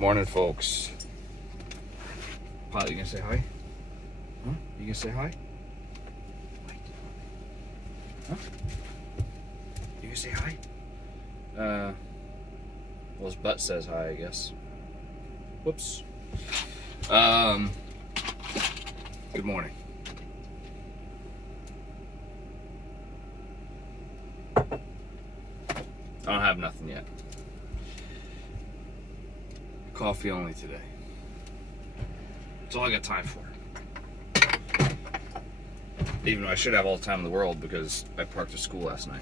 Morning, folks. Pilot, you gonna say hi? Huh? You gonna say hi? Huh? You gonna say hi? Well, his butt says hi, I guess. Whoops. Good morning. I don't have nothing yet. Coffee only today. That's all I got time for. Even though I should have all the time in the world because I parked at school last night.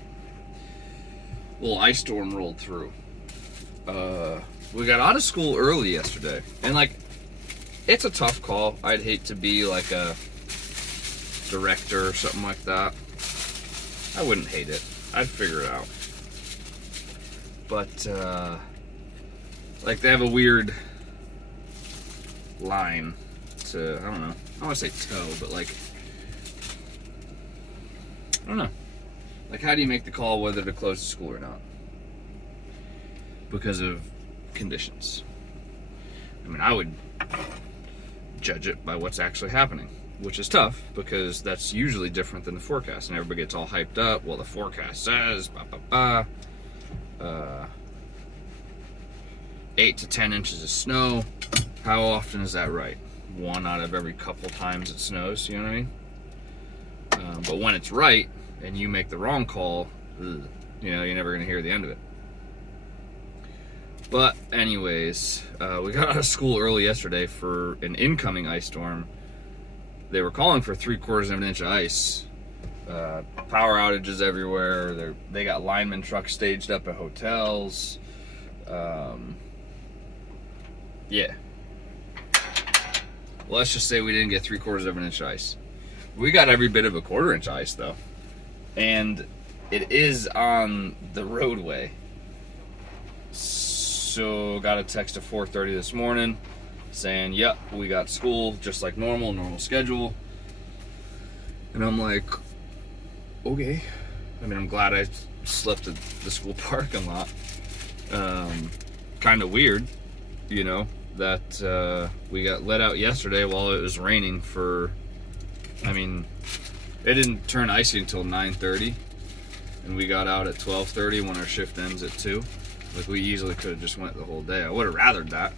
A little ice storm rolled through. We got out of school early yesterday. And like, it's a tough call. I'd hate to be like a director or something like that. I wouldn't hate it. I'd figure it out. But, like, they have a weird line to, I don't know. I don't want to say toe, but like, I don't know. Like, how do you make the call whether to close the school or not? Because of conditions. I mean, I would judge it by what's actually happening, which is tough because that's usually different than the forecast, and everybody gets all hyped up. Well, the forecast says, 8 to 10 inches of snow. How often is that right? One out of every couple times it snows, you know what I mean? But when it's right, and you make the wrong call, you know, you're never gonna hear the end of it. But anyways, we got out of school early yesterday for an incoming ice storm. They were calling for 3/4 of an inch of ice. Power outages everywhere. They got lineman trucks staged up at hotels. Yeah. Well, let's just say we didn't get 3/4 of an inch of ice. We got every bit of a 1/4 inch ice though. And it is on the roadway. So got a text at 4:30 this morning saying, yep, we got school just like normal schedule. And I'm like, okay. I mean, I'm glad I slept at the school parking lot. Kind of weird, you know, that we got let out yesterday while it was raining for, I mean, it didn't turn icy until 9:30, and we got out at 12:30 when our shift ends at 2. Like, we easily could have just went the whole day. I would have rathered that,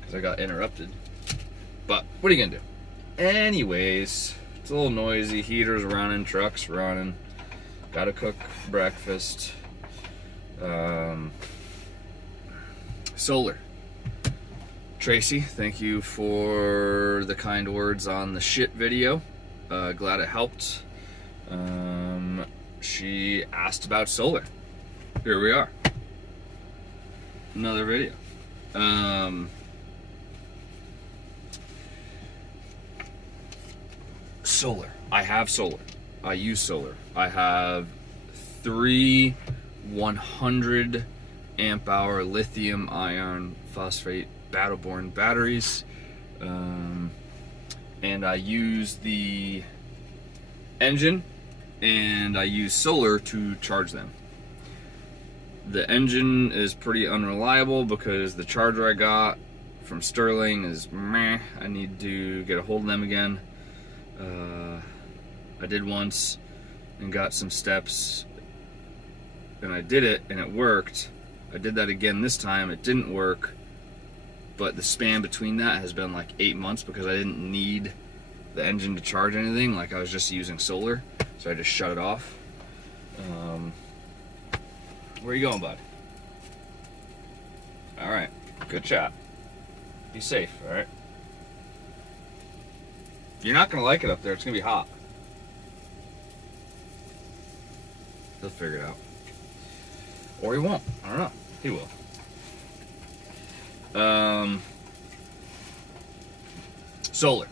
because I got interrupted. But, what are you gonna do? Anyways, it's a little noisy, heaters running, trucks running, gotta cook breakfast. Solar. Tracy, thank you for the kind words on the shit video. Glad it helped. She asked about solar. Here we are. Another video. Solar. I have solar. I use solar. I have 3 100 amp hour lithium iron phosphate battle-born batteries, and I use the engine and I use solar to charge them. The engine is pretty unreliable because the charger I got from Sterling is meh. I need to get a hold of them again. I did once and got some steps and I did it and it worked. I did that again this time, it didn't work, but the span between that has been like 8 months because I didn't need the engine to charge anything, like I was just using solar, so I just shut it off. Where are you going, bud? Alright, good shot. Be safe, alright? You're not gonna like it up there, it's gonna be hot. He'll figure it out. Or he won't, I don't know. He will. Solar.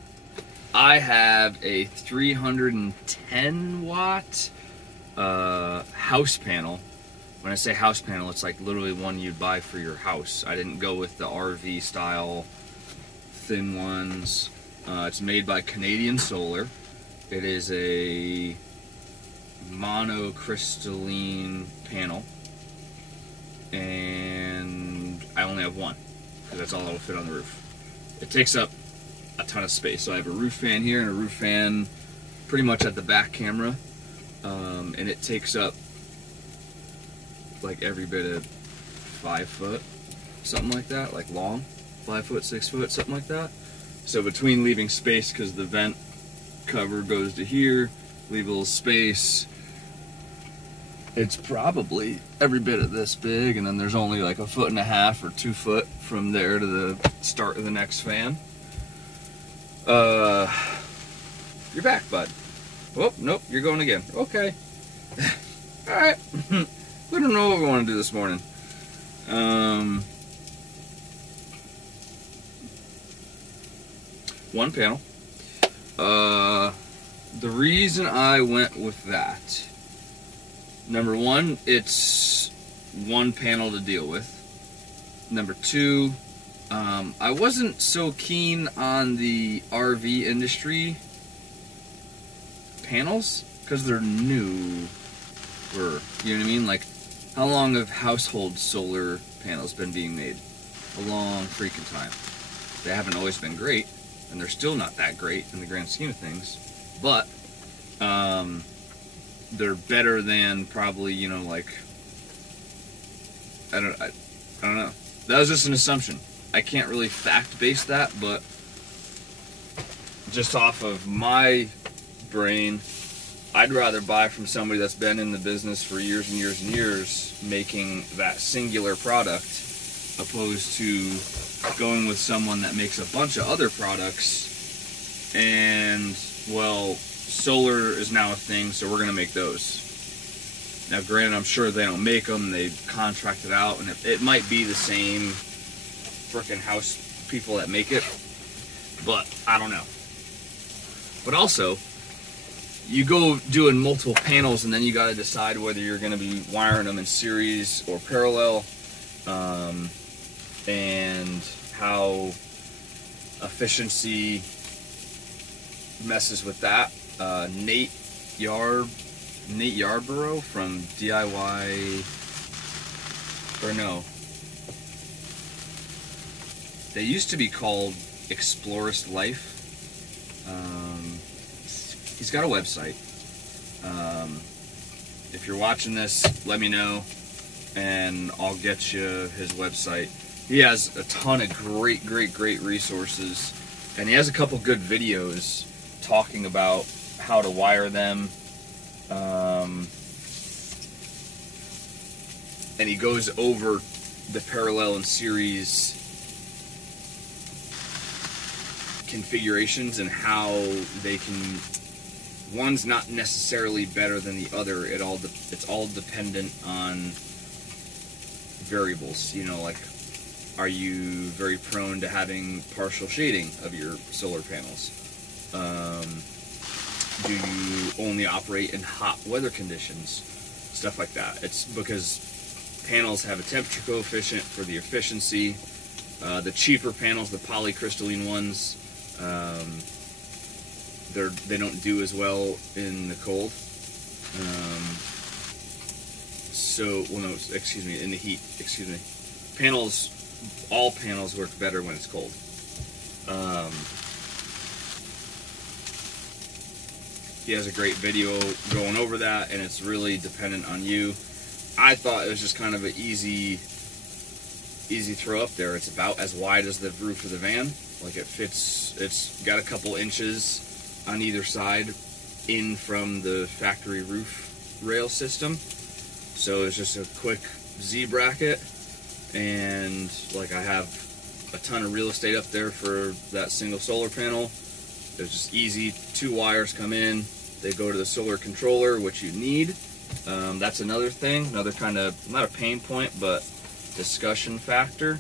I have a 310 watt house panel. When I say house panel, it's like literally one you'd buy for your house. I didn't go with the RV style thin ones. It's made by Canadian Solar. It is a monocrystalline panel, and I only have one. because that's all that'll fit on the roof. It takes up a ton of space. So I have a roof fan here and a roof fan pretty much at the back camera, and it takes up like every bit of 5 foot, something like that, like long, 5 foot, 6 foot, something like that. So between leaving space, because the vent cover goes to here, leave a little space, it's probably every bit of this big, and then there's only like 1.5 foot or 2 foot from there to the start of the next fan. You're back, bud. Oh, nope, you're going again. Okay. Alright. We don't know what we want to do this morning. One panel. The reason I went with that, number one, it's one panel to deal with. Number two, I wasn't so keen on the RV industry panels because they're new. You know what I mean? Like, how long have household solar panels been being made? A long freaking time. They haven't always been great, and they're still not that great in the grand scheme of things, but they're better than probably, you know, like, I don't know. That was just an assumption. I can't really fact base that, but just off of my brain, I'd rather buy from somebody that's been in the business for years and years and years making that singular product, opposed to going with someone that makes a bunch of other products and, well, solar is now a thing, so we're going to make those. Now, granted, I'm sure they don't make them, they contract it out, and it might be the same frickin' house people that make it, but I don't know. But also, you go doing multiple panels, and then you got to decide whether you're going to be wiring them in series or parallel, and how efficiency messes with that. Nate Yarborough from DIY, or no, they used to be called Explorist Life. He's got a website. If you're watching this, let me know, and I'll get you his website. He has a ton of great resources, and he has a couple good videos talking about how to wire them. And he goes over the parallel and series configurations and how they can. One's not necessarily better than the other. It's all dependent on variables. You know, like, are you very prone to having partial shading of your solar panels? Do you only operate in hot weather conditions? Stuff like that. It's because panels have a temperature coefficient for the efficiency. The cheaper panels, the polycrystalline ones, they don't do as well in the cold. In the heat, excuse me. All panels work better when it's cold. He has a great video going over that, and it's really dependent on you. I thought it was just kind of an easy throw up there. It's about as wide as the roof of the van. Like, it fits, it's got a couple inches on either side in from the factory roof rail system. So it's just a quick Z bracket, and like, I have a ton of real estate up there for that single solar panel. It's just easy. 2 wires come in, they go to the solar controller, which you need. That's another thing, another kind of, not a pain point, but discussion factor.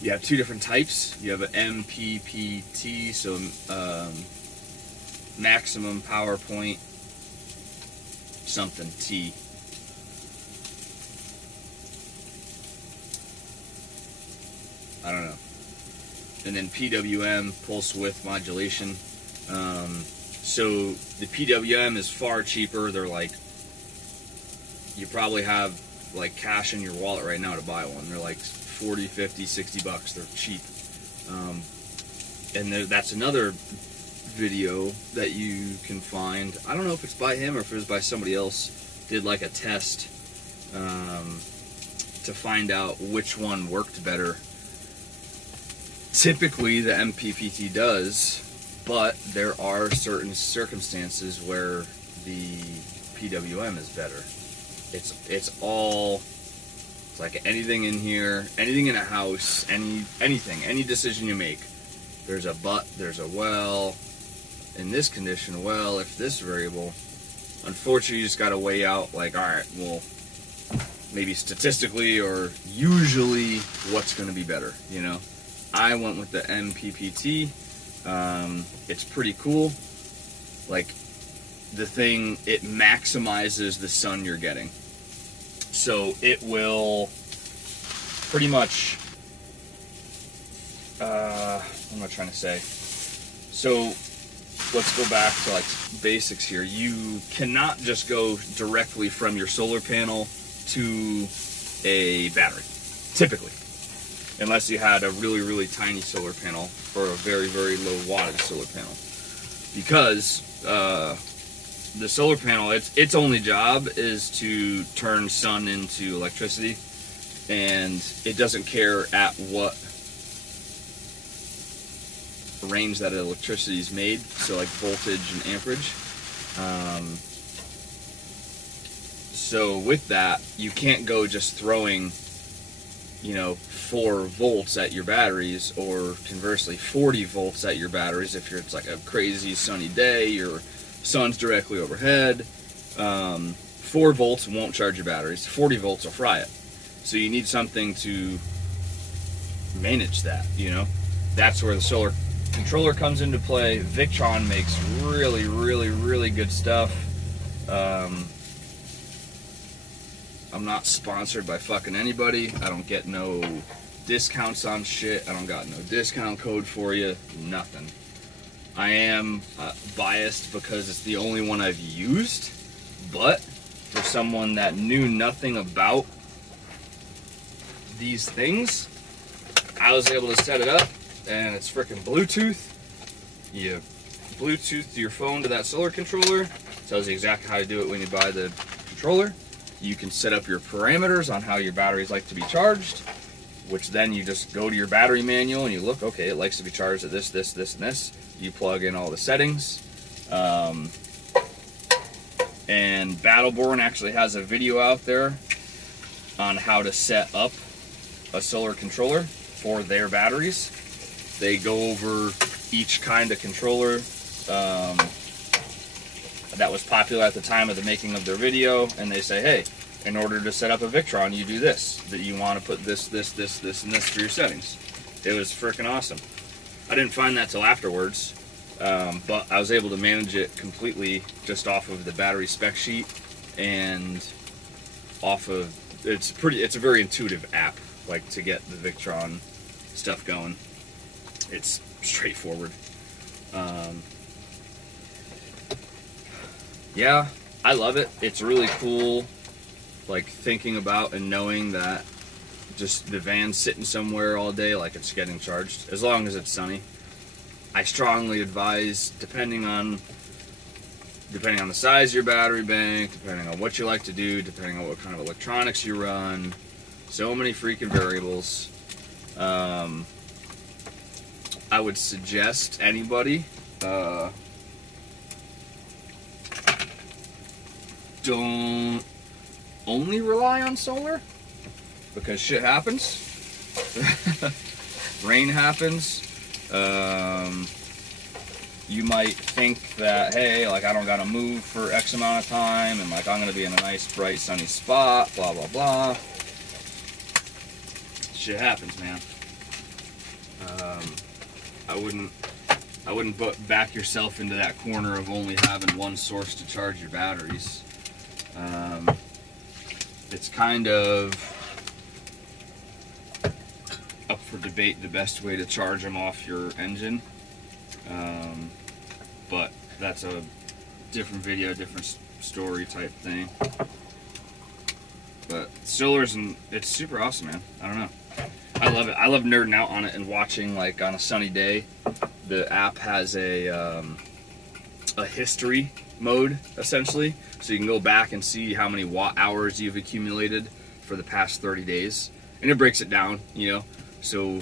You have 2 different types. You have an MPPT, so maximum power point something T. I don't know. And then PWM, pulse width modulation. So the PWM is far cheaper. They're like, you probably have like cash in your wallet right now to buy one. They're like 40, 50, 60 bucks. They're cheap. And that's another video that you can find. I don't know if it's by him or if it was by somebody else. Did like a test to find out which one worked better. Typically the MPPT does, but there are certain circumstances where the PWM is better. It's like anything in here, anything in a house, anything, any decision you make. There's a but, there's a well. In this condition, well, if this variable, unfortunately, you just got to weigh out, like, all right, well, maybe statistically or usually what's going to be better, you know? I went with the MPPT. It's pretty cool. Like, the thing, it maximizes the sun you're getting. So it will pretty much, what am I trying to say? So let's go back to like basics here. You cannot just go directly from your solar panel to a battery, typically, unless you had a really, really tiny solar panel or a very, very low wattage solar panel. Because the solar panel, its only job is to turn sun into electricity, and it doesn't care at what range that electricity is made, so like voltage and amperage. So with that, you can't go just throwing, you know, 4 volts at your batteries, or conversely 40 volts at your batteries if it's like a crazy sunny day, your sun's directly overhead. 4 volts won't charge your batteries, 40 volts will fry it. So you need something to manage that, you know. That's where the solar controller comes into play. Victron makes really, really, really good stuff. I'm not sponsored by fucking anybody. I don't get no discounts on shit. I don't got no discount code for you. Nothing. I am biased because it's the only one I've used, but for someone that knew nothing about these things, I was able to set it up, and it's freaking Bluetooth. You Bluetooth your phone to that solar controller. Tells you exactly how to do it when you buy the controller. You can set up your parameters on how your batteries like to be charged, which then you just go to your battery manual and you look, okay, it likes to be charged at this, this, this, and this. You plug in all the settings. And Battleborn actually has a video out there on how to set up a solar controller for their batteries. They go over each kind of controller that was popular at the time of the making of their video, and they say, hey, in order to set up a Victron, you do this, that you want to put this, this, this, this, and this for your settings. It was freaking awesome. I didn't find that till afterwards, but I was able to manage it completely just off of the battery spec sheet and off of, it's a very intuitive app, like, to get the Victron stuff going. It's straightforward. Yeah, I love it. It's really cool, like, thinking about and knowing that just the van's sitting somewhere all day, like it's getting charged, as long as it's sunny. I strongly advise, depending on the size of your battery bank, depending on what you like to do, depending on what kind of electronics you run, so many freaking variables. I would suggest anybody don't only rely on solar, because shit happens. Rain happens. You might think that, hey, like, I don't gotta move for X amount of time, and like I'm gonna be in a nice bright sunny spot, blah blah blah. Shit happens, man. I wouldn't back yourself into that corner of only having one source to charge your batteries. It's kind of up for debate the best way to charge them off your engine, but that's a different video, different story type thing. But solar's, it's super awesome, man. I don't know. I love it. I love nerding out on it and watching, like, on a sunny day. The app has a history mode, essentially. So you can go back and see how many watt hours you've accumulated for the past 30 days. And it breaks it down, you know. So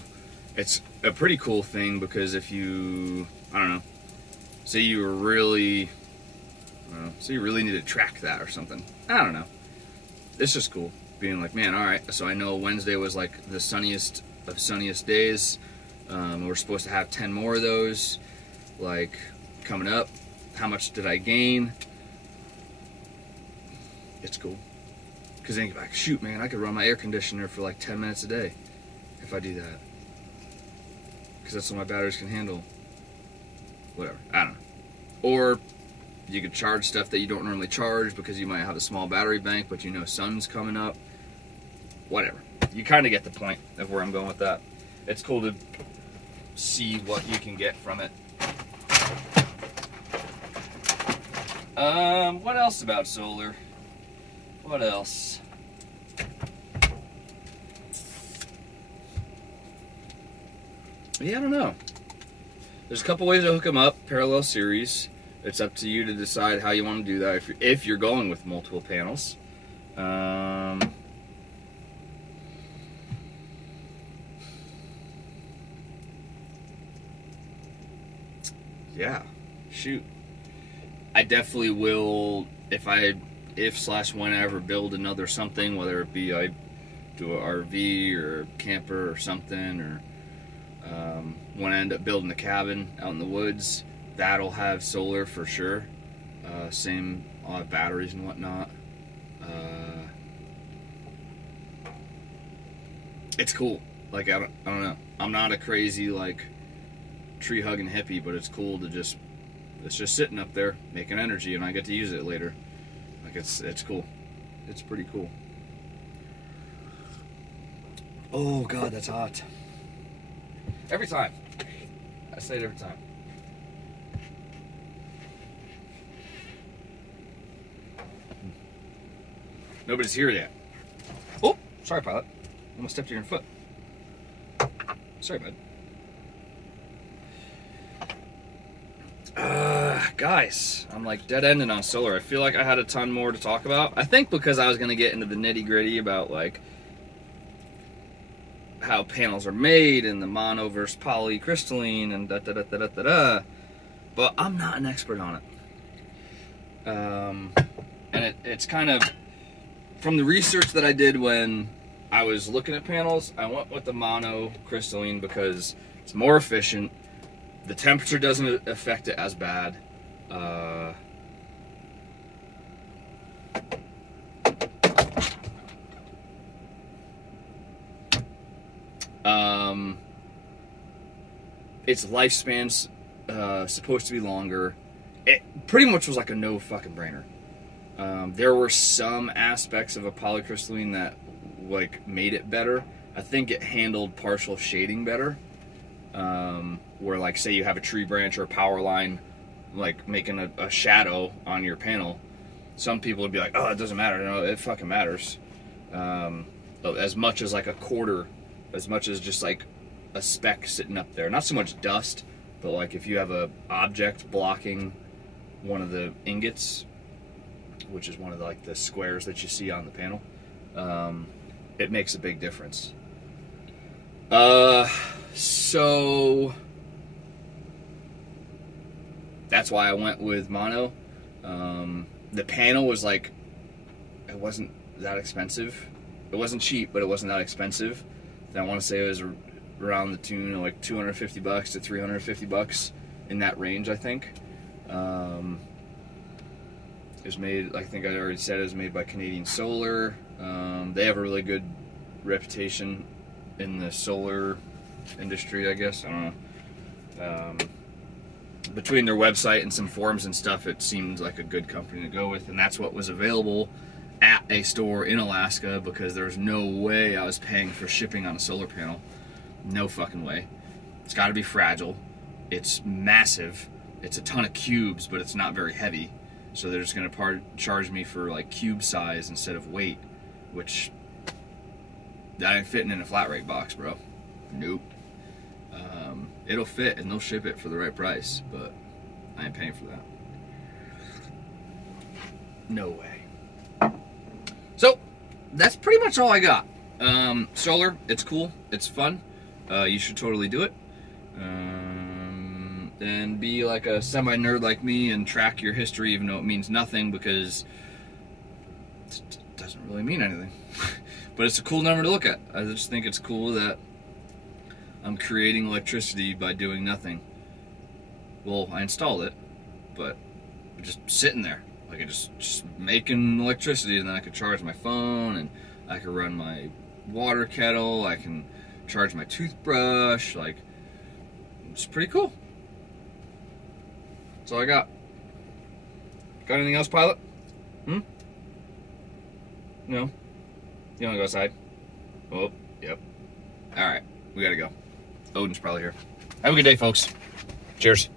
it's a pretty cool thing, because if you, I don't know, say you really need to track that or something. I don't know. It's just cool being like, man, all right, so I know Wednesday was like the sunniest of sunniest days. We're supposed to have 10 more of those, like, coming up. How much did I gain? It's cool. Because then you're like, shoot, man, I could run my air conditioner for like 10 minutes a day if I do that. Because that's what my batteries can handle. Whatever. I don't know. Or you could charge stuff that you don't normally charge because you might have a small battery bank, but you know sun's coming up. Whatever. You kind of get the point of where I'm going with that. It's cool to see what you can get from it. What else about solar? What else? Yeah, I don't know. There's a couple ways to hook them up, parallel series. It's up to you to decide how you want to do that if you're going with multiple panels. Yeah, shoot. I definitely will, if/when I ever build another something, whether it be I do an RV or a camper or something, or when I end up building a cabin out in the woods, that'll have solar for sure. Same, I'll have batteries and whatnot. It's cool. Like, I don't know. I'm not a crazy, like, tree hugging hippie, but it's cool to just, it's just sitting up there making energy, and I get to use it later. Like, it's cool. It's pretty cool. Oh God, that's hot. Every time. I say it every time. Nobody's here yet. Oh, sorry, pilot. Almost stepped on your foot. Sorry, bud. Guys, I'm like dead-ending on solar. I feel like I had a ton more to talk about. I think because I was going to get into the nitty-gritty about, like, how panels are made and the mono versus polycrystalline and da-da-da-da-da-da. But I'm not an expert on it. And it's kind of, from the research that I did when I was looking at panels, I went with the mono crystalline because it's more efficient. The temperature doesn't affect it as bad. Its lifespan's supposed to be longer. It pretty much was like a no fucking brainer. There were some aspects of a polycrystalline that, like, made it better. I think it handled partial shading better. Where, like, say you have a tree branch or a power line, like, making a shadow on your panel, some people would be like, oh, it doesn't matter. No, it fucking matters. As much as, like, a quarter, as much as just, like, a speck sitting up there. Not so much dust, but, like, if you have a object blocking one of the ingots, which is one of the, like, the squares that you see on the panel, it makes a big difference. So that's why I went with mono. The panel was, like, it wasn't that expensive. It wasn't cheap, but it wasn't that expensive. And I want to say it was around the tune of like $250 to $350 in that range, I think. It was made, I think I already said, it was made by Canadian Solar. They have a really good reputation in the solar industry, I guess. I don't know. Between their website and some forums and stuff, it seemed like a good company to go with, and that's what was available at a store in Alaska, because there's no way I was paying for shipping on a solar panel. No fucking way. It's got to be fragile. It's massive. It's a ton of cubes, but it's not very heavy. So they're just going to charge me for, like, cube size instead of weight, which that ain't fitting in a flat rate box, bro. Nope. It'll fit and they'll ship it for the right price, but I ain't paying for that. No way. So that's pretty much all I got. Solar, it's cool, it's fun. You should totally do it. And be like a semi-nerd like me and track your history, even though it means nothing, because it doesn't really mean anything. But it's a cool number to look at. I just think it's cool that I'm creating electricity by doing nothing. Well, I installed it, but just sitting there. Like, just making electricity, and then I could charge my phone, and I could run my water kettle, I can charge my toothbrush. Like, it's pretty cool. That's all I got. Got anything else, pilot? No? You wanna go outside? Oh, yep. Alright, we gotta go. Odin's probably here. Have a good day, folks. Cheers.